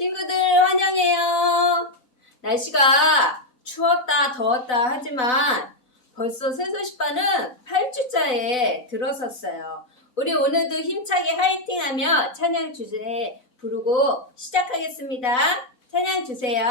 친구들 환영해요. 날씨가 추웠다 더웠다 하지만 벌써 새소식반은 8주차에 들어섰어요. 우리 오늘도 힘차게 화이팅하며 찬양 주제 부르고 시작하겠습니다. 찬양 주세요.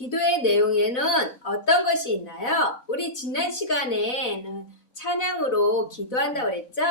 기도의 내용에는 어떤 것이 있나요? 우리 지난 시간에는 찬양으로 기도한다고 그랬죠?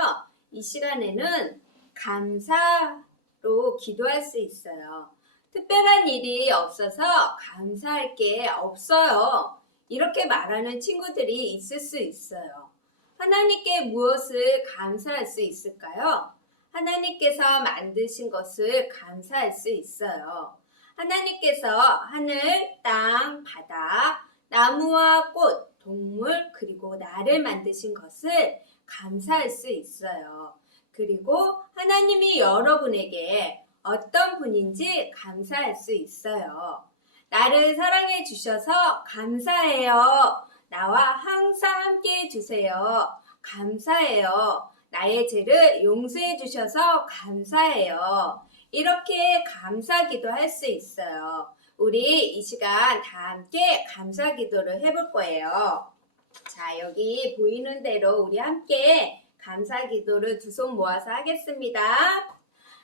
이 시간에는 감사로 기도할 수 있어요. 특별한 일이 없어서 감사할 게 없어요. 이렇게 말하는 친구들이 있을 수 있어요. 하나님께 무엇을 감사할 수 있을까요? 하나님께서 만드신 것을 감사할 수 있어요. 하나님께서 하늘, 땅, 바다, 나무와 꽃, 동물, 그리고 나를 만드신 것을 감사할 수 있어요. 그리고 하나님이 여러분에게 어떤 분인지 감사할 수 있어요. 나를 사랑해 주셔서 감사해요. 나와 항상 함께 해주세요. 감사해요. 나의 죄를 용서해 주셔서 감사해요. 이렇게 감사기도 할 수 있어요. 우리 이 시간 다 함께 감사기도를 해볼 거예요. 자, 여기 보이는 대로 우리 함께 감사기도를 두 손 모아서 하겠습니다.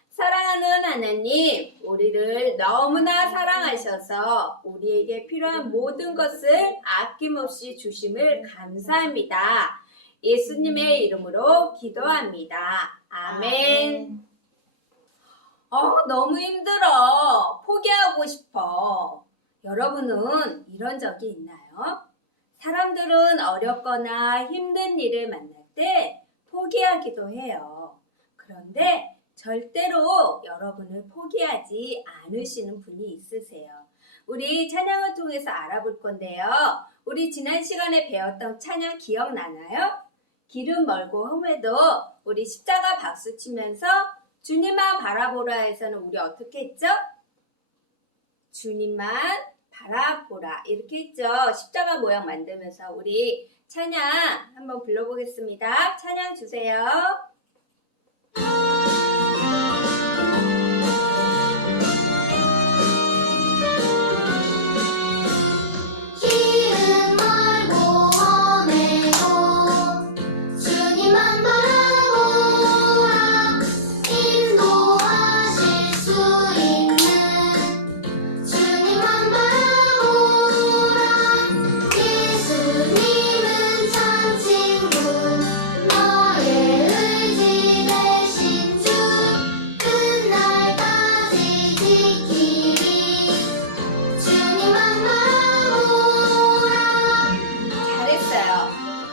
사랑하는 하나님, 우리를 너무나 사랑하셔서 우리에게 필요한 모든 것을 아낌없이 주심을 감사합니다. 예수님의 이름으로 기도합니다. 아멘. 너무 힘들어. 포기하고 싶어. 여러분은 이런 적이 있나요? 사람들은 어렵거나 힘든 일을 만날 때 포기하기도 해요. 그런데 절대로 여러분을 포기하지 않으시는 분이 있으세요. 우리 찬양을 통해서 알아볼 건데요. 우리 지난 시간에 배웠던 찬양 기억나나요? 길은 멀고 험해도 우리 십자가 박수 치면서 주님만 바라보라에서는 우리 어떻게 했죠? 주님만 바라보라 이렇게 했죠. 십자가 모양 만들면서 우리 찬양 한번 불러보겠습니다. 찬양 주세요.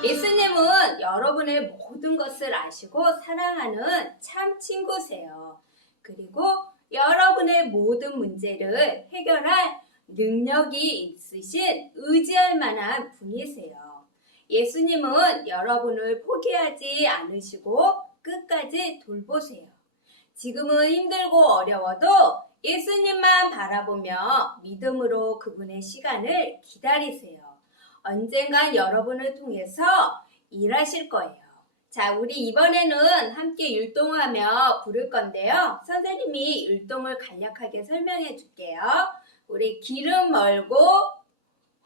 예수님은 여러분의 모든 것을 아시고 사랑하는 참 친구세요. 그리고 여러분의 모든 문제를 해결할 능력이 있으신 의지할 만한 분이세요. 예수님은 여러분을 포기하지 않으시고 끝까지 돌보세요. 지금은 힘들고 어려워도 예수님만 바라보며 믿음으로 그분의 시간을 기다리세요. 언젠간 여러분을 통해서 일하실 거예요. 자, 우리 이번에는 함께 율동하며 부를 건데요. 선생님이 율동을 간략하게 설명해 줄게요. 우리 길은 멀고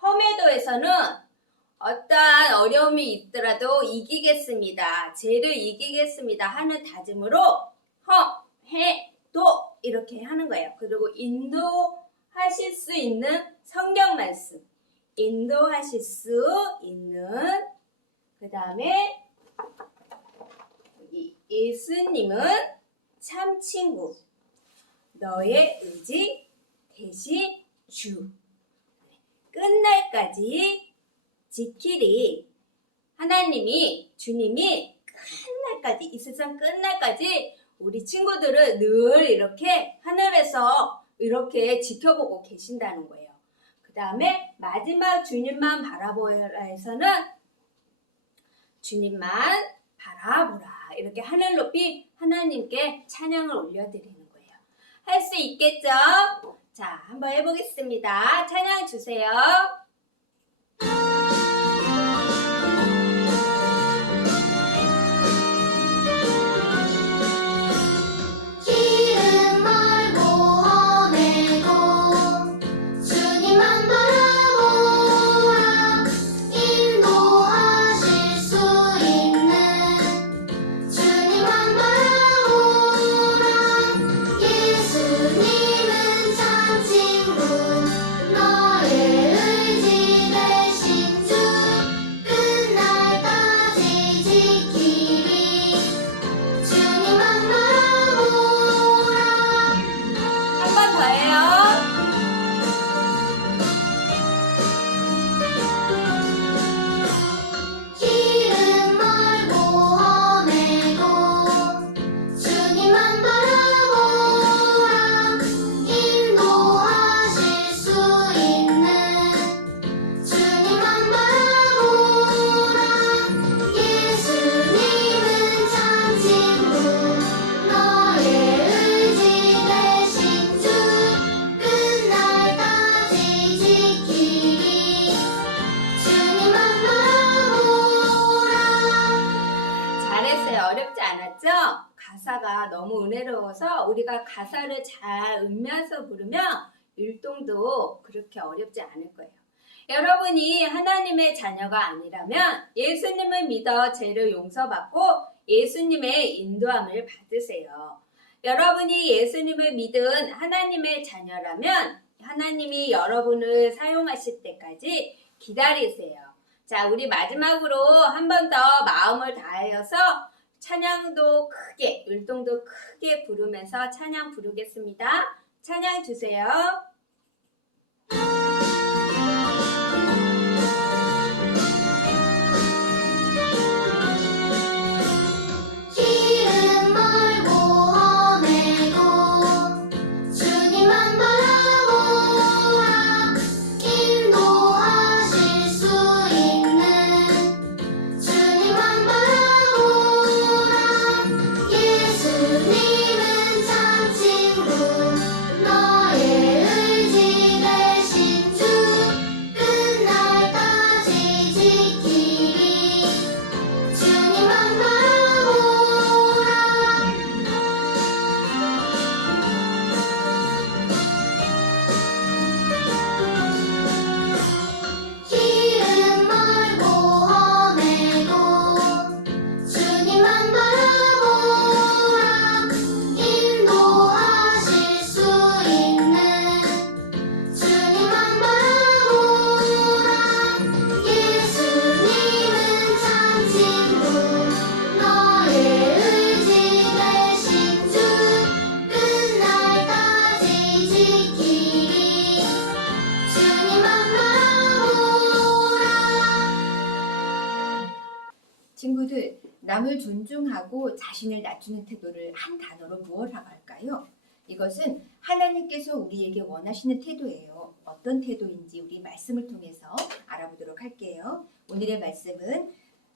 험해도에서는 어떠한 어려움이 있더라도 이기겠습니다. 죄를 이기겠습니다 하는 다짐으로 험해도 이렇게 하는 거예요. 그리고 인도하실 수 있는 성경 말씀. 인도하실 수 있는 그 다음에 예수님은 참 친구 너의 의지 대신 주 끝날까지 지키리 하나님이 주님이 끝날까지 이 세상 끝날까지 우리 친구들을 늘 이렇게 하늘에서 이렇게 지켜보고 계신다는 거예요. 그 다음에 마지막 주님만 바라보라에서는 주님만 바라보라. 이렇게 하늘 높이 하나님께 찬양을 올려드리는 거예요. 할 수 있겠죠? 자, 한번 해보겠습니다. 찬양 주세요. 어렵지 않았죠? 가사가 너무 은혜로워서 우리가 가사를 잘 음면서 부르면 율동도 그렇게 어렵지 않을 거예요. 여러분이 하나님의 자녀가 아니라면 예수님을 믿어 죄를 용서받고 예수님의 인도함을 받으세요. 여러분이 예수님을 믿은 하나님의 자녀라면 하나님이 여러분을 사용하실 때까지 기다리세요. 자, 우리 마지막으로 한 번 더 마음을 다하여서 찬양도 크게, 율동도 크게 부르면서 찬양 부르겠습니다. 찬양 주세요. 친구들, 남을 존중하고 자신을 낮추는 태도를 한 단어로 무엇이라고 할까요? 이것은 하나님께서 우리에게 원하시는 태도예요. 어떤 태도인지 우리 말씀을 통해서 알아보도록 할게요. 오늘의 말씀은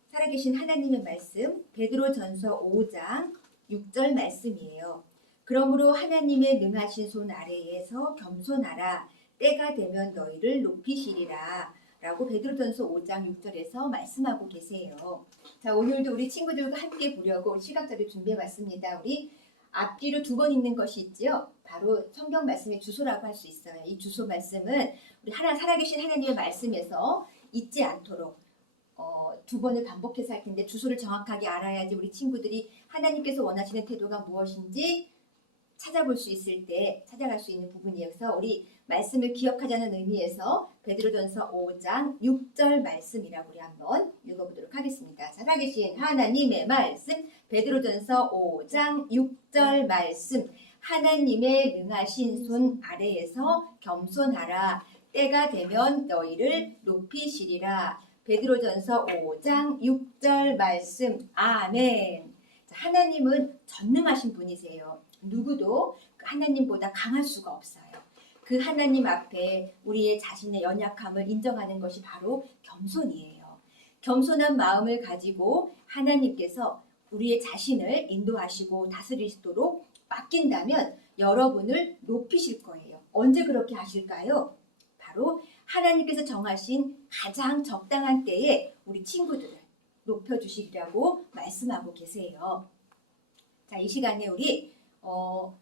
살아계신 하나님의 말씀 베드로전서 5장 6절 말씀이에요. 그러므로 하나님의 능하신 손 아래에서 겸손하라. 때가 되면 너희를 높이시리라. 라고 베드로전서 5장 6절에서 말씀하고 계세요. 자, 오늘도 우리 친구들과 함께 보려고 시각자료 준비해봤습니다. 우리 앞뒤로 2번 있는 것이 있지요. 바로 성경 말씀의 주소라고 할 수 있어요. 이 주소 말씀은 우리 살아계신 하나님의 말씀에서 잊지 않도록 2번을 반복해서 할 텐데 주소를 정확하게 알아야지 우리 친구들이 하나님께서 원하시는 태도가 무엇인지 찾아볼 수 있을 때 찾아갈 수 있는 부분이어서 우리 말씀을 기억하자는 의미에서 베드로전서 5장 6절 말씀이라고 우리 한번 읽어보도록 하겠습니다. 살아계신 하나님의 말씀 베드로전서 5장 6절 말씀 하나님의 능하신 손 아래에서 겸손하라. 때가 되면 너희를 높이시리라. 베드로전서 5장 6절 말씀 아멘. 하나님은 전능하신 분이세요. 누구도 하나님보다 강할 수가 없어요. 그 하나님 앞에 우리의 자신의 연약함을 인정하는 것이 바로 겸손이에요. 겸손한 마음을 가지고 하나님께서 우리의 자신을 인도하시고 다스리시도록 맡긴다면 여러분을 높이실 거예요. 언제 그렇게 하실까요? 바로 하나님께서 정하신 가장 적당한 때에 우리 친구들을 높여주시리라고 말씀하고 계세요. 자, 이 시간에 우리 오늘은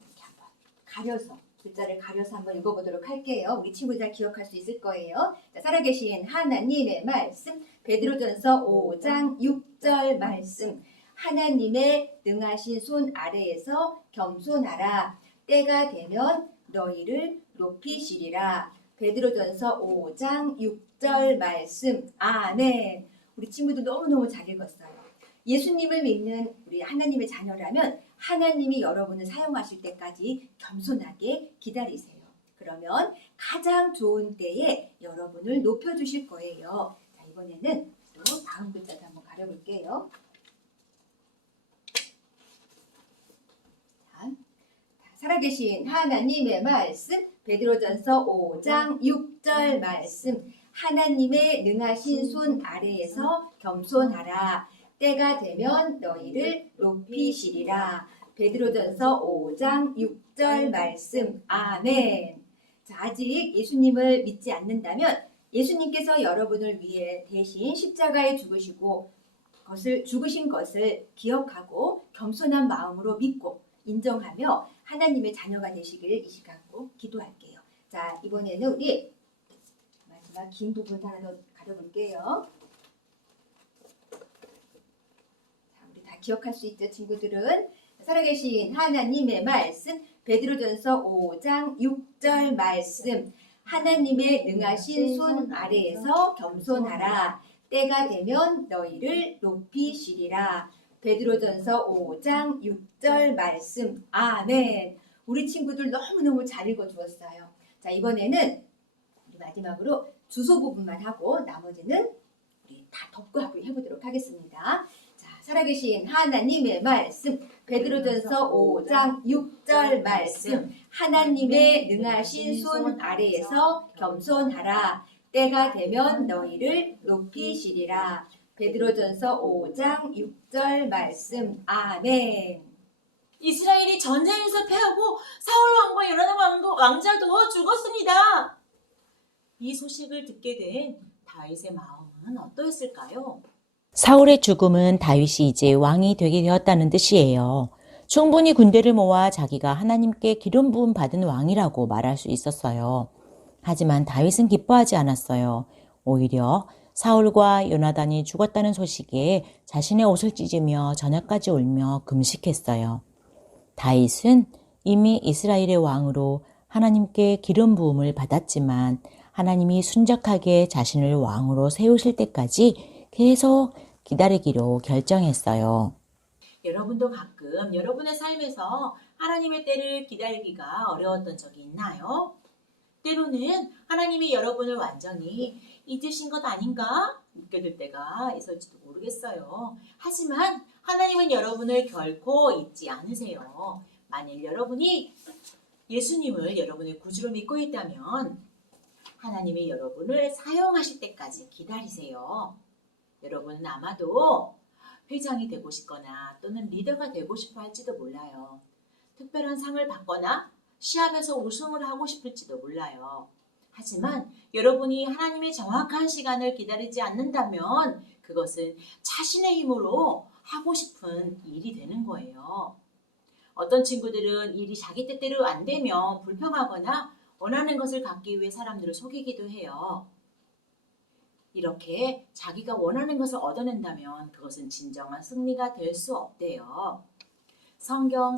이렇게 한번 글자를 가려서 한번 읽어보도록 할게요. 우리 친구들 잘 기억할 수 있을 거예요. 자, 살아계신 하나님의 말씀, 베드로전서 5장 6절 말씀. 하나님의 능하신 손 아래에서 겸손하라. 때가 되면 너희를 높이시리라. 베드로전서 5장 6절 말씀. 아멘. 우리 친구들 너무너무 잘 읽었어요. 예수님을 믿는 우리 하나님의 자녀라면 하나님이 여러분을 사용하실 때까지 겸손하게 기다리세요. 그러면 가장 좋은 때에 여러분을 높여주실 거예요. 자, 이번에는 또 다음 글자도 한번 가려볼게요. 자, 살아계신 하나님의 말씀, 베드로전서 5장 6절 말씀. 하나님의 능하신 손 아래에서 겸손하라. 때가 되면 너희를 높이시리라. 베드로전서 5장 6절 말씀. 아멘. 자, 아직 예수님을 믿지 않는다면 예수님께서 여러분을 위해 대신 십자가에 죽으신 것을 기억하고 겸손한 마음으로 믿고 인정하며 하나님의 자녀가 되시기를 이 시간 꼭 기도할게요. 자, 이번에는 우리 마지막 긴 부분 하나 더 가려볼게요. 기억할 수 있죠, 친구들은? 살아계신 하나님의 말씀, 베드로전서 5장 6절 말씀. 하나님의 능하신 손 아래에서 겸손하라. 때가 되면 너희를 높이시리라. 베드로전서 5장 6절 말씀. 아멘. 우리 친구들 너무너무 잘 읽어주었어요. 자, 이번에는 우리 마지막으로 주소 부분만 하고 나머지는 우리 다 덮고 해보도록 하겠습니다. 살아계신 하나님의 말씀, 베드로전서 5장 6절 말씀. 하나님의 능하신 손 아래에서 겸손하라. 때가 되면 너희를 높이시리라. 베드로전서 5장 6절 말씀. 아멘. 이스라엘이 전쟁에서 패하고 사울 왕과 요나단 왕자도 죽었습니다. 이 소식을 듣게 된 다윗의 마음은 어떠했을까요? 사울의 죽음은 다윗이 이제 왕이 되게 되었다는 뜻이에요. 충분히 군대를 모아 자기가 하나님께 기름 부음 받은 왕이라고 말할 수 있었어요. 하지만 다윗은 기뻐하지 않았어요. 오히려 사울과 요나단이 죽었다는 소식에 자신의 옷을 찢으며 저녁까지 울며 금식했어요. 다윗은 이미 이스라엘의 왕으로 하나님께 기름 부음을 받았지만 하나님이 순적하게 자신을 왕으로 세우실 때까지 계속 기다리기로 결정했어요. 여러분도 가끔 여러분의 삶에서 하나님의 때를 기다리기가 어려웠던 적이 있나요? 때로는 하나님이 여러분을 완전히 잊으신 것 아닌가 느껴질 때가 있을지도 모르겠어요. 하지만 하나님은 여러분을 결코 잊지 않으세요. 만일 여러분이 예수님을 여러분의 구주로 믿고 있다면 하나님이 여러분을 사용하실 때까지 기다리세요. 여러분은 아마도 회장이 되고 싶거나 또는 리더가 되고 싶어 할지도 몰라요. 특별한 상을 받거나 시합에서 우승을 하고 싶을지도 몰라요. 하지만 여러분이 하나님의 정확한 시간을 기다리지 않는다면 그것은 자신의 힘으로 하고 싶은 일이 되는 거예요. 어떤 친구들은 일이 자기 뜻대로 안 되면 불평하거나 원하는 것을 갖기 위해 사람들을 속이기도 해요. 이렇게 자기가 원하는 것을 얻어낸다면 그것은 진정한 승리가 될 수 없대요. 성경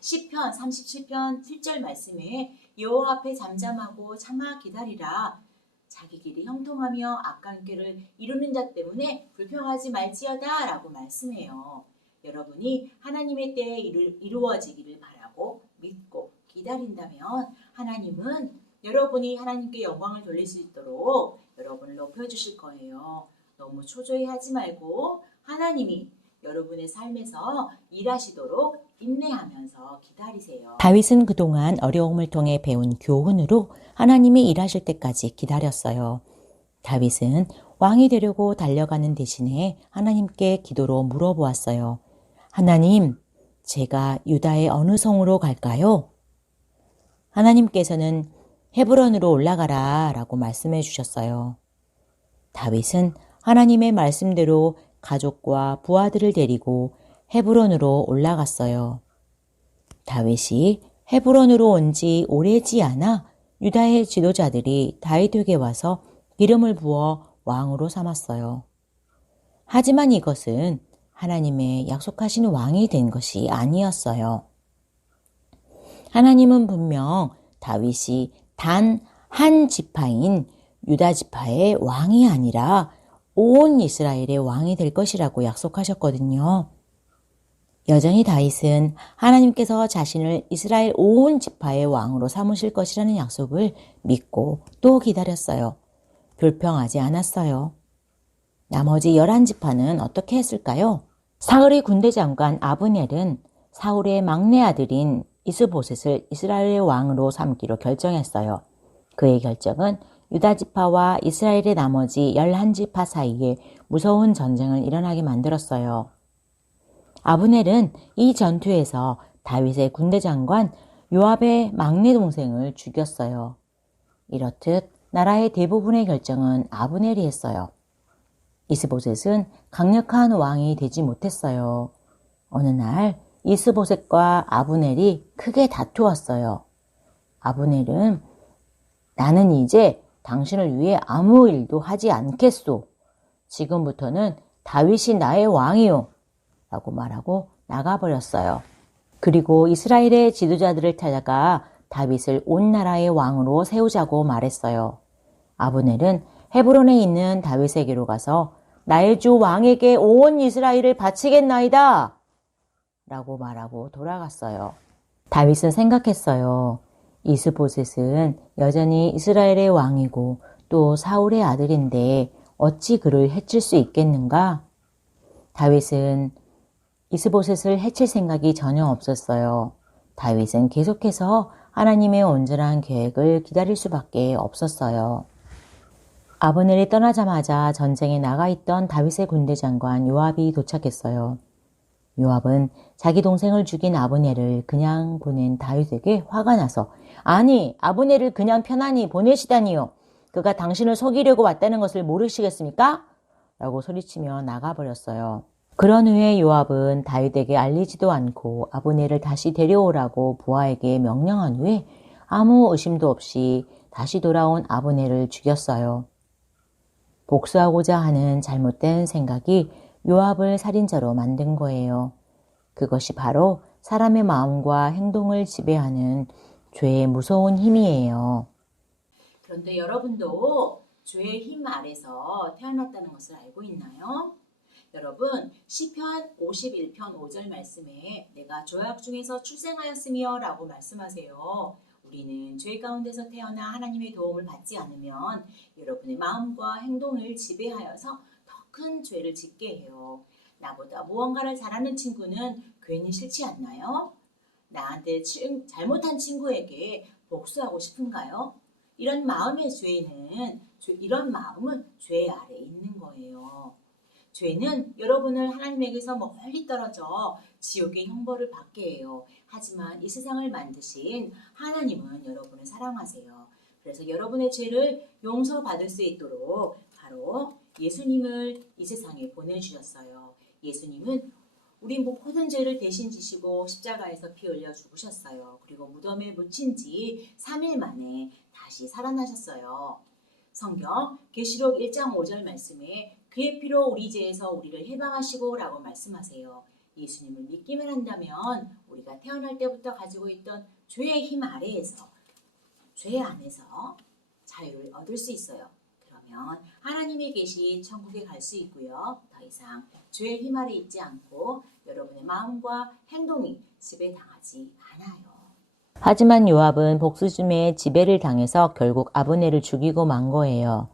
시편 37편 7절 말씀에 여호와 앞에 잠잠하고 참아 기다리라. 자기 길이 형통하며 악한 길을 이루는 자 때문에 불평하지 말지어다 라고 말씀해요. 여러분이 하나님의 때에 이루어지기를 바라고 믿고 기다린다면 하나님은 여러분이 하나님께 영광을 돌릴 수 있도록 여러분을 높여주실 거예요. 너무 초조해하지 말고 하나님이 여러분의 삶에서 일하시도록 인내하면서 기다리세요. 다윗은 그동안 어려움을 통해 배운 교훈으로 하나님이 일하실 때까지 기다렸어요. 다윗은 왕이 되려고 달려가는 대신에 하나님께 기도로 물어보았어요. 하나님, 제가 유다의 어느 성으로 갈까요? 하나님께서는 헤브론으로 올라가라 라고 말씀해 주셨어요. 다윗은 하나님의 말씀대로 가족과 부하들을 데리고 헤브론으로 올라갔어요. 다윗이 헤브론으로 온 지 오래지 않아 유다의 지도자들이 다윗에게 와서 기름을 부어 왕으로 삼았어요. 하지만 이것은 하나님의 약속하신 왕이 된 것이 아니었어요. 하나님은 분명 다윗이 단 한 지파인 유다 지파의 왕이 아니라 온 이스라엘의 왕이 될 것이라고 약속하셨거든요. 여전히 다윗은 하나님께서 자신을 이스라엘 온 지파의 왕으로 삼으실 것이라는 약속을 믿고 또 기다렸어요. 불평하지 않았어요. 나머지 11지파는 어떻게 했을까요? 사울의 군대 장관 아브넬은 사울의 막내 아들인 이스보셋을 이스라엘의 왕으로 삼기로 결정했어요. 그의 결정은 유다 지파와 이스라엘의 나머지 11지파 사이에 무서운 전쟁을 일어나게 만들었어요. 아브넬은 이 전투에서 다윗의 군대 장관 요압의 막내 동생을 죽였어요. 이렇듯 나라의 대부분의 결정은 아브넬이 했어요. 이스보셋은 강력한 왕이 되지 못했어요. 어느 날 이스보셋과 아브넬이 크게 다투었어요. 아브넬은 나는 이제 당신을 위해 아무 일도 하지 않겠소. 지금부터는 다윗이 나의 왕이요. 라고 말하고 나가버렸어요. 그리고 이스라엘의 지도자들을 찾아가 다윗을 온 나라의 왕으로 세우자고 말했어요. 아브넬은 헤브론에 있는 다윗에게로 가서 나의 주 왕에게 온 이스라엘을 바치겠나이다. 라고 말하고 돌아갔어요. 다윗은 생각했어요. 이스보셋은 여전히 이스라엘의 왕이고 또 사울의 아들인데 어찌 그를 해칠 수 있겠는가? 다윗은 이스보셋을 해칠 생각이 전혀 없었어요. 다윗은 계속해서 하나님의 온전한 계획을 기다릴 수밖에 없었어요. 아브넬이 떠나자마자 전쟁에 나가 있던 다윗의 군대 장관 요압이 도착했어요. 요압은 자기 동생을 죽인 아브넬을 그냥 보낸 다윗에게 화가 나서 아니, 아브넬을 그냥 편안히 보내시다니요. 그가 당신을 속이려고 왔다는 것을 모르시겠습니까? 라고 소리치며 나가버렸어요. 그런 후에 요압은 다윗에게 알리지도 않고 아브넬을 다시 데려오라고 부하에게 명령한 후에 아무 의심도 없이 다시 돌아온 아브넬을 죽였어요. 복수하고자 하는 잘못된 생각이 요압을 살인자로 만든 거예요. 그것이 바로 사람의 마음과 행동을 지배하는 죄의 무서운 힘이에요. 그런데 여러분도 죄의 힘 아래서 태어났다는 것을 알고 있나요? 여러분, 시편 51편 5절 말씀에 내가 조약 중에서 출생하였으며 라고 말씀하세요. 우리는 죄 가운데서 태어나 하나님의 도움을 받지 않으면 여러분의 마음과 행동을 지배하여서 더 큰 죄를 짓게 해요. 나보다 무언가를 잘하는 친구는 괜히 싫지 않나요? 나한테 잘못한 친구에게 복수하고 싶은가요? 이런 마음은 죄 아래에 있는 거예요. 죄는 여러분을 하나님에게서 멀리 떨어져 지옥의 형벌을 받게 해요. 하지만 이 세상을 만드신 하나님은 여러분을 사랑하세요. 그래서 여러분의 죄를 용서받을 수 있도록 바로 예수님을 이 세상에 보내주셨어요. 예수님은 우리 모든 죄를 대신 지시고 십자가에서 피 흘려 죽으셨어요. 그리고 무덤에 묻힌 지 3일 만에 다시 살아나셨어요. 성경 계시록 1장 5절 말씀에 그의 피로 우리 죄에서 우리를 해방하시고 라고 말씀하세요. 예수님을 믿기만 한다면 우리가 태어날 때부터 가지고 있던 죄의 힘 아래에서 죄 안에서 자유를 얻을 수 있어요. 그러면 하나님이 계신 천국에 갈 수 있고요. 더 이상 죄의 힘 아래 있지 않고 여러분의 마음과 행동이 지배당하지 않아요. 하지만 요압은 복수심에 지배를 당해서 결국 아브넬을 죽이고 만 거예요.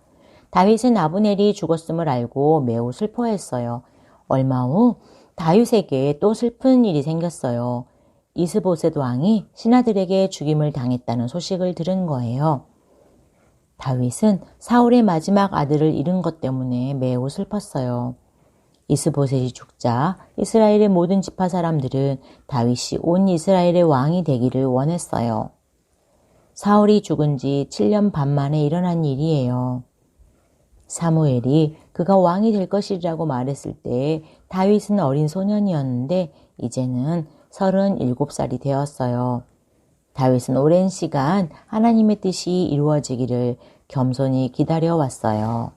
다윗은 아브넬이 죽었음을 알고 매우 슬퍼했어요. 얼마 후 다윗에게 또 슬픈 일이 생겼어요. 이스보셋 왕이 신하들에게 죽임을 당했다는 소식을 들은 거예요. 다윗은 사울의 마지막 아들을 잃은 것 때문에 매우 슬펐어요. 이스보셋이 죽자 이스라엘의 모든 지파 사람들은 다윗이 온 이스라엘의 왕이 되기를 원했어요. 사울이 죽은 지 7년 반 만에 일어난 일이에요. 사무엘이 그가 왕이 될 것이라고 말했을 때 다윗은 어린 소년이었는데 이제는 37살이 되었어요. 다윗은 오랜 시간 하나님의 뜻이 이루어지기를 겸손히 기다려왔어요.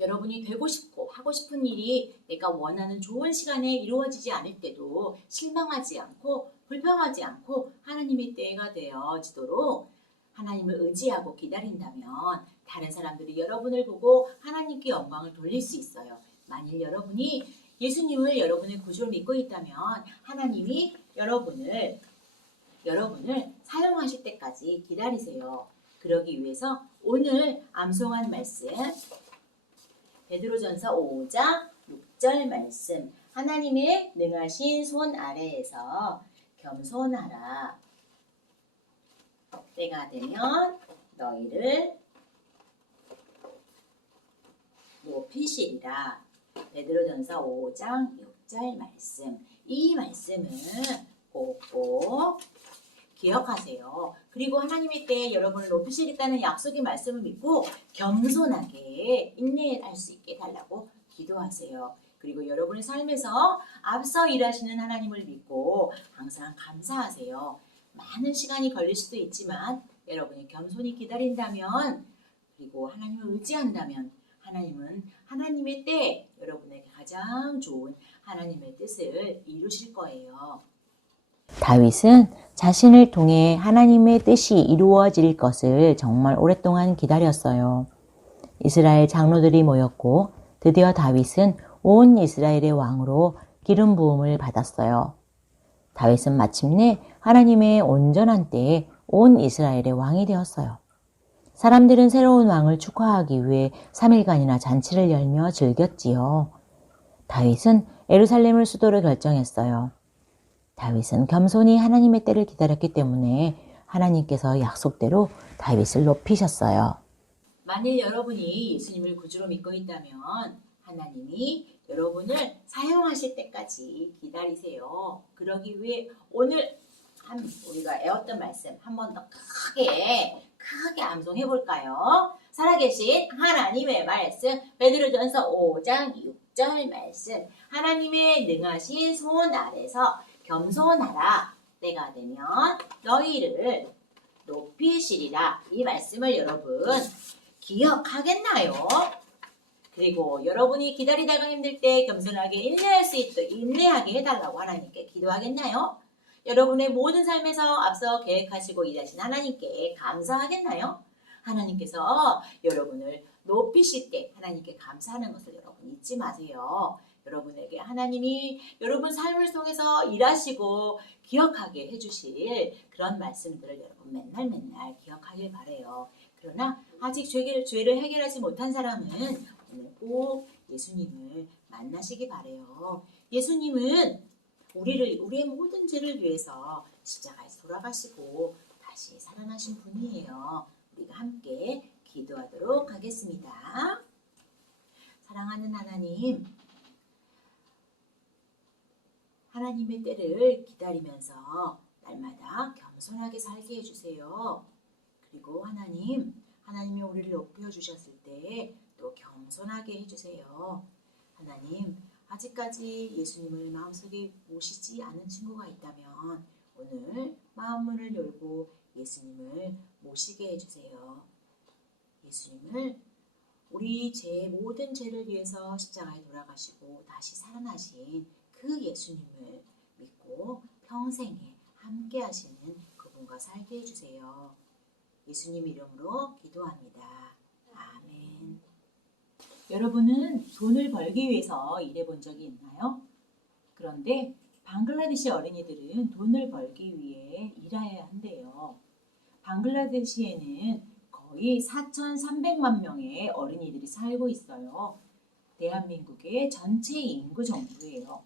여러분이 되고 싶고 하고 싶은 일이 내가 원하는 좋은 시간에 이루어지지 않을 때도 실망하지 않고 불평하지 않고 하나님의 때가 되어지도록 하나님을 의지하고 기다린다면 다른 사람들이 여러분을 보고 하나님께 영광을 돌릴 수 있어요. 만일 여러분이 예수님을 여러분의 구주로 믿고 있다면 하나님이 여러분을 사용하실 때까지 기다리세요. 그러기 위해서 오늘 암송한 말씀 베드로전서 5장 6절 말씀 하나님의 능하신 손 아래에서 겸손하라. 때가 되면 너희를 높이시리라. 베드로전서 5장 6절 말씀. 이 말씀은 꼭꼭 기억하세요. 그리고 하나님의 때에 여러분을 높이시겠다는 약속의 말씀을 믿고 겸손하게 인내할 수 있게 달라고 기도하세요. 그리고 여러분의 삶에서 앞서 일하시는 하나님을 믿고 항상 감사하세요. 많은 시간이 걸릴 수도 있지만 여러분이 겸손히 기다린다면 그리고 하나님을 의지한다면 하나님은 하나님의 때 여러분에게 가장 좋은 하나님의 뜻을 이루실 거예요. 다윗은 자신을 통해 하나님의 뜻이 이루어질 것을 정말 오랫동안 기다렸어요. 이스라엘 장로들이 모였고 드디어 다윗은 온 이스라엘의 왕으로 기름 부음을 받았어요. 다윗은 마침내 하나님의 온전한 때에 온 이스라엘의 왕이 되었어요. 사람들은 새로운 왕을 축하하기 위해 3일간이나 잔치를 열며 즐겼지요. 다윗은 예루살렘을 수도로 결정했어요. 다윗은 겸손히 하나님의 때를 기다렸기 때문에 하나님께서 약속대로 다윗을 높이셨어요. 만일 여러분이 예수님을 구주로 믿고 있다면 하나님이 여러분을 사용하실 때까지 기다리세요. 그러기 위해 오늘 우리가 애웠던 말씀 한 번 더 크게 암송해 볼까요? 살아계신 하나님의 말씀 베드로전서 5장 6절 말씀 하나님의 능하신 손 아래서 겸손하라. 때가 되면 너희를 높이시리라. 이 말씀을 여러분 기억하겠나요? 그리고 여러분이 기다리다가 힘들 때 겸손하게 인내할 수 있도록 인내하게 해달라고 하나님께 기도하겠나요? 여러분의 모든 삶에서 앞서 계획하시고 일하신 하나님께 감사하겠나요? 하나님께서 여러분을 높이실 때 하나님께 감사하는 것을 여러분 잊지 마세요. 여러분에게 하나님이 여러분 삶을 통해서 일하시고 기억하게 해주실 그런 말씀들을 여러분 맨날 기억하길 바래요. 그러나 아직 죄를 해결하지 못한 사람은 오늘 꼭 예수님을 만나시기 바래요. 예수님은 우리의 모든 죄를 위해서 십자가에서 돌아가시고 다시 살아나신 분이에요. 우리가 함께 기도하도록 하겠습니다. 사랑하는 하나님, 하나님의 때를 기다리면서 날마다 겸손하게 살게 해주세요. 그리고 하나님이 우리를 높여주셨을 때 또 겸손하게 해주세요. 하나님, 아직까지 예수님을 마음속에 모시지 않은 친구가 있다면 오늘 마음문을 열고 예수님을 모시게 해주세요. 예수님을 우리 모든 죄를 위해서 십자가에 돌아가시고 다시 살아나신 그 예수님을 믿고 평생에 함께 하시는 그분과 살게 해주세요. 예수님 이름으로 기도합니다. 아멘. 여러분은 돈을 벌기 위해서 일해본 적이 있나요? 그런데 방글라데시 어린이들은 돈을 벌기 위해 일해야 한대요. 방글라데시에는 거의 4,300만 명의 어린이들이 살고 있어요. 대한민국의 전체 인구 정도예요.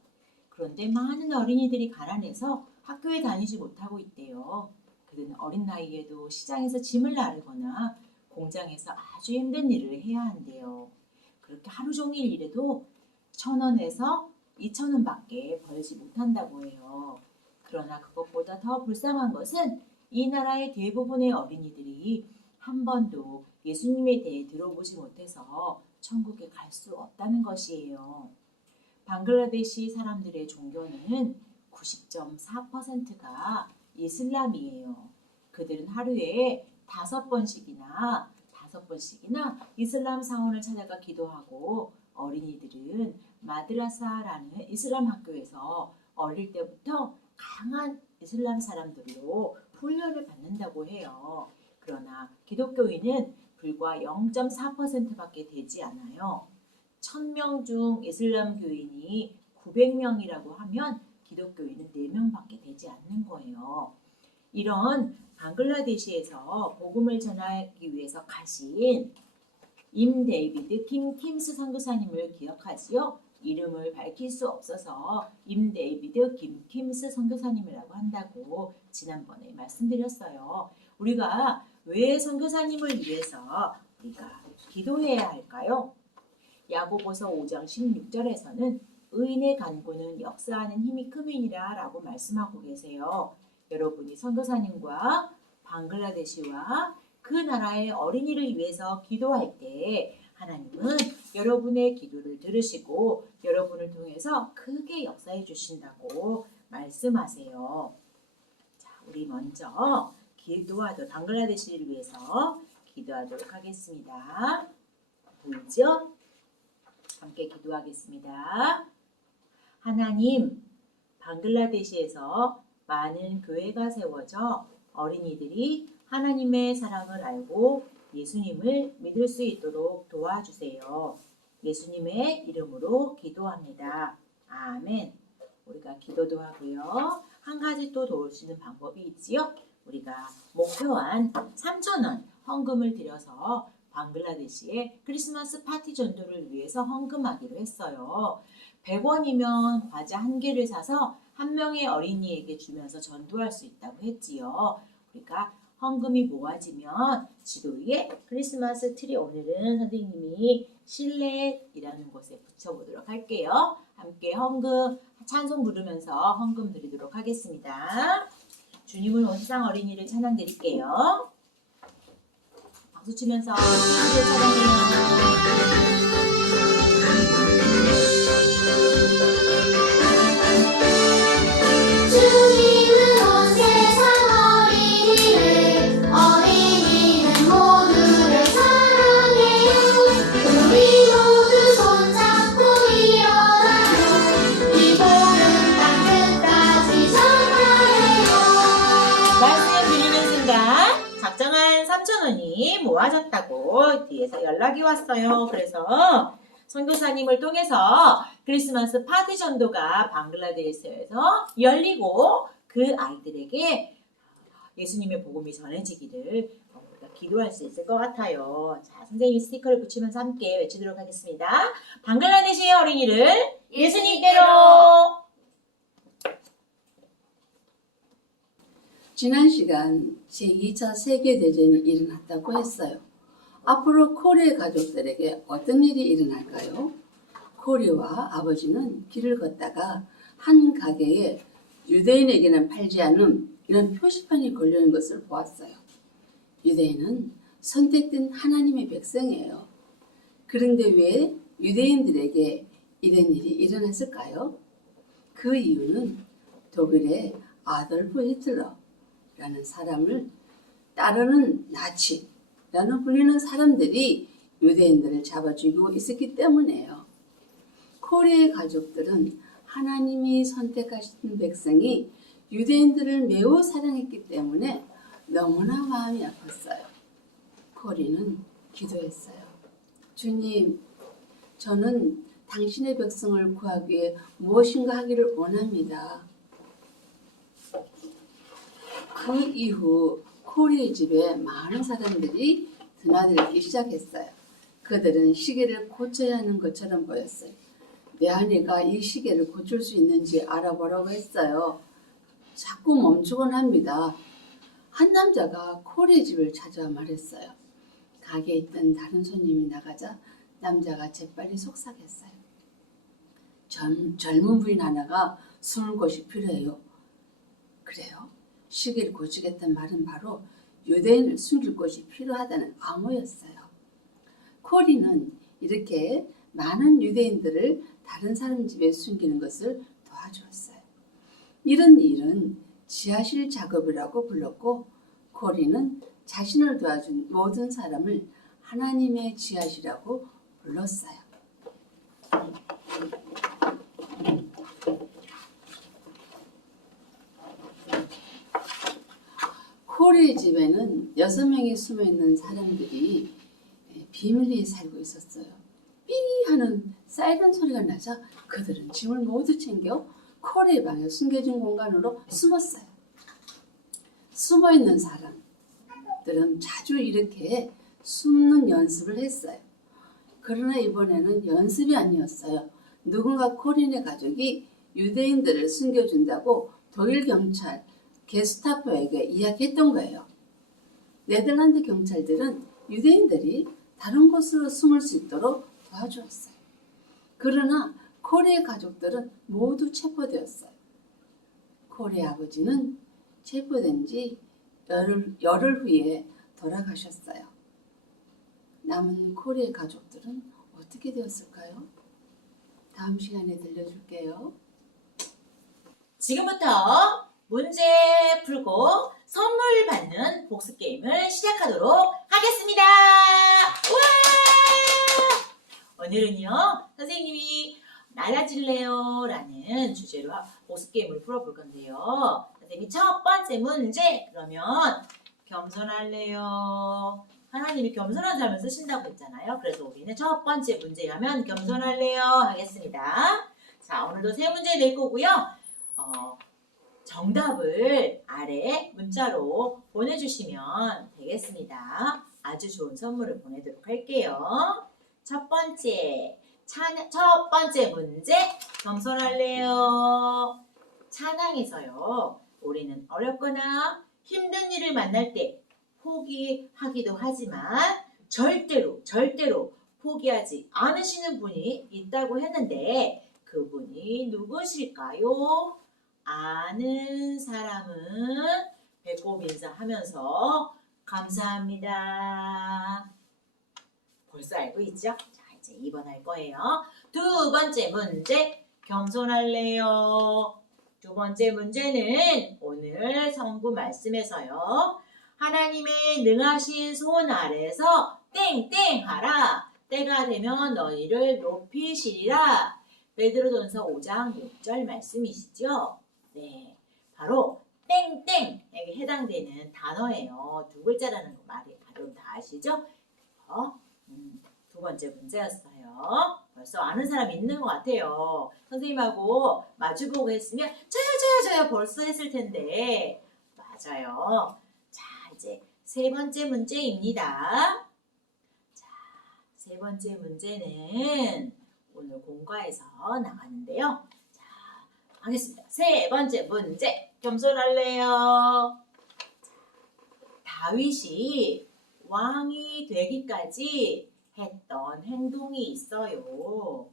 그런데 많은 어린이들이 가난해서 학교에 다니지 못하고 있대요. 그들은 어린 나이에도 시장에서 짐을 나르거나 공장에서 아주 힘든 일을 해야 한대요. 그렇게 하루 종일 일해도 1,000원에서 2,000원밖에 벌지 못한다고 해요. 그러나 그것보다 더 불쌍한 것은 이 나라의 대부분의 어린이들이 한 번도 예수님에 대해 들어보지 못해서 천국에 갈 수 없다는 것이에요. 방글라데시 사람들의 종교는 90.4%가 이슬람이에요. 그들은 하루에 5번씩이나 이슬람 사원을 찾아가 기도하고 어린이들은 마드라사라는 이슬람 학교에서 어릴 때부터 강한 이슬람 사람들로 훈련을 받는다고 해요. 그러나 기독교인은 불과 0.4%밖에 되지 않아요. 1,000명 중 이슬람 교인이 900명이라고 하면 기독교인은 4명밖에 되지 않는 거예요. 이런 방글라데시에서 복음을 전하기 위해서 가신 임 데이비드 김 킴스 선교사님을 기억하지요? 이름을 밝힐 수 없어서 임 데이비드 김 킴스 선교사님이라고 한다고 지난번에 말씀드렸어요. 우리가 왜 선교사님을 위해서 우리가 기도해야 할까요? 야고보서 5장 16절에서는 의인의 간구는 역사하는 힘이 큼이니라 라고 말씀하고 계세요. 여러분이 선교사님과 방글라데시와 그 나라의 어린이를 위해서 기도할 때 하나님은 여러분의 기도를 들으시고 여러분을 통해서 크게 역사해 주신다고 말씀하세요. 자, 우리 먼저 방글라데시를 위해서 기도하도록 하겠습니다. 보이죠? 함께 기도하겠습니다. 하나님, 방글라데시에서 많은 교회가 세워져 어린이들이 하나님의 사랑을 알고 예수님을 믿을 수 있도록 도와주세요. 예수님의 이름으로 기도합니다. 아멘. 우리가 기도도 하고요. 한 가지 또 도울 수 있는 방법이 있지요. 우리가 목표한 3,000원 헌금을 들여서 방글라데시의 크리스마스 파티 전도를 위해서 헌금하기로 했어요. 100원이면 과자 1개를 사서 한 명의 어린이에게 주면서 전도할 수 있다고 했지요. 우리가 헌금이 모아지면 지도 위에 크리스마스 트리, 오늘은 선생님이 실내이라는 곳에 붙여보도록 할게요. 함께 헌금, 찬송 부르면서 헌금 드리도록 하겠습니다. 주님을 온 세상 어린이를 찬양 드릴게요. 박수 치면서 주님을 찬양해요. 작정한 3,000원이 모아졌다고 뒤에서 연락이 왔어요. 그래서 선교사님을 통해서 크리스마스 파티 전도가 방글라데시에서 열리고 그 아이들에게 예수님의 복음이 전해지기를 우리가 기도할 수 있을 것 같아요. 자, 선생님이 스티커를 붙이면서 함께 외치도록 하겠습니다. 방글라데시의 어린이를 예수님께로. 지난 시간 제2차 세계대전이 일어났다고 했어요. 앞으로 코리의 가족들에게 어떤 일이 일어날까요? 코리와 아버지는 길을 걷다가 한 가게에 유대인에게는 팔지 않은 이런 표시판이 걸려있는 것을 보았어요. 유대인은 선택된 하나님의 백성이에요. 그런데 왜 유대인들에게 이런 일이 일어났을까요? 그 이유는 독일의 아돌프 히틀러라는 사람을 따르는 나치라는 불리는 사람들이 유대인들을 잡아 죽이고 있었기 때문에요. 코리의 가족들은 하나님이 선택하신 백성이 유대인들을 매우 사랑했기 때문에 너무나 마음이 아팠어요. 코리는 기도했어요. 주님, 저는 당신의 백성을 구하기 위해 무엇인가 하기를 원합니다. 그 이후 코리의 집에 많은 사람들이 드나들기 시작했어요. 그들은 시계를 고쳐야 하는 것처럼 보였어요. 내 아내가 이 시계를 고칠 수 있는지 알아보라고 했어요. 자꾸 멈추곤 합니다. 한 남자가 코리의 집을 찾아와 말했어요. 가게에 있던 다른 손님이 나가자 남자가 재빨리 속삭였어요. 젊은 부인 하나가 숨을 곳이 필요해요. 그래요? 시계를 고치겠다는 말은 바로 유대인을 숨길 곳이 필요하다는 암호였어요. 코리는 이렇게 많은 유대인들을 다른 사람 집에 숨기는 것을 도와주었어요. 이런 일은 지하실 작업이라고 불렀고 코리는 자신을 도와준 모든 사람을 하나님의 지하실이라고 불렀어요. 코리의 집에는 6명이 숨어있는 사람들이 비밀리에 살고 있었어요. 삐 하는 사이렌 소리가 나자 그들은 짐을 모두 챙겨 코리의 방에 숨겨진 공간으로 숨었어요. 숨어있는 사람들은 자주 이렇게 숨는 연습을 했어요. 그러나 이번에는 연습이 아니었어요. 누군가 코린의 가족이 유대인들을 숨겨준다고 독일 경찰 게스타포에게 이야기했던 거예요. 네덜란드 경찰들은 유대인들이 다른 곳으로 숨을 수 있도록 도와주었어요. 그러나 코리의 가족들은 모두 체포되었어요. 코리의 아버지는 체포된 지 열흘 후에 돌아가셨어요. 남은 코리의 가족들은 어떻게 되었을까요? 다음 시간에 들려줄게요. 지금부터 문제 풀고 선물 받는 복습 게임을 시작하도록 하겠습니다. 우와! 오늘은요, 선생님이 날아질래요? 라는 주제로 복습 게임을 풀어볼 건데요. 선생님이 첫 번째 문제, 그러면 겸손할래요? 하나님이 겸손한 삶을 쓰신다고 했잖아요. 그래서 우리는 첫 번째 문제라면 겸손할래요? 하겠습니다. 자, 오늘도 세 문제 낼 거고요. 정답을 아래 문자로 보내주시면 되겠습니다. 아주 좋은 선물을 보내도록 할게요. 첫 번째 문제, 겸손할래요? 찬양에서요, 우리는 어렵거나 힘든 일을 만날 때 포기하기도 하지만 절대로 포기하지 않으시는 분이 있다고 했는데 그분이 누구실까요? 아는 사람은 배꼽 인사하면서 감사합니다. 벌써 알고 있죠? 자, 이제 2번 할 거예요. 두 번째 문제, 겸손할래요? 두 번째 문제는 오늘 성구 말씀에서요. 하나님의 능하신 손 아래서 땡땡 하라. 때가 되면 너희를 높이시리라. 베드로전서 5장 6절 말씀이시죠? 네, 바로 땡땡에게 해당되는 단어예요. 두 글자라는 말이 바로 다 아시죠? 두 번째 문제였어요. 벌써 아는 사람 있는 것 같아요. 선생님하고 마주보고 했으면 저요 벌써 했을 텐데 맞아요. 자, 이제 세 번째 문제입니다. 자, 세 번째 문제는 오늘 공과에서 나갔는데요. 자, 하겠습니다. 세 번째 문제, 겸손할래요? 다윗이 왕이 되기까지 했던 행동이 있어요.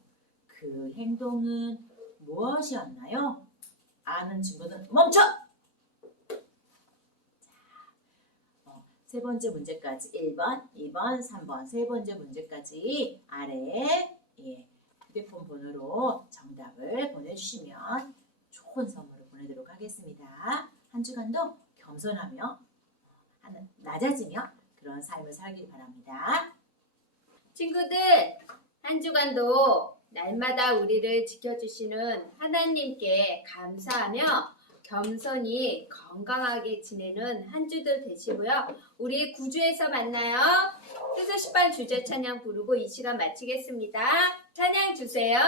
그 행동은 무엇이었나요? 아는 친구는 멈춰! 세 번째 문제까지 1번, 2번, 3번 세 번째 문제까지 아래 휴대폰 번호로 정답을 보내주시면 좋은 선물을 보내도록 하겠습니다. 한 주간도 겸손하며 낮아지며 그런 삶을 살길 바랍니다. 친구들, 한 주간도 날마다 우리를 지켜주시는 하나님께 감사하며 겸손히 건강하게 지내는 한 주들 되시고요. 우리 구주에서 만나요. 수수시반 주제 찬양 부르고 이 시간 마치겠습니다. 찬양 주세요.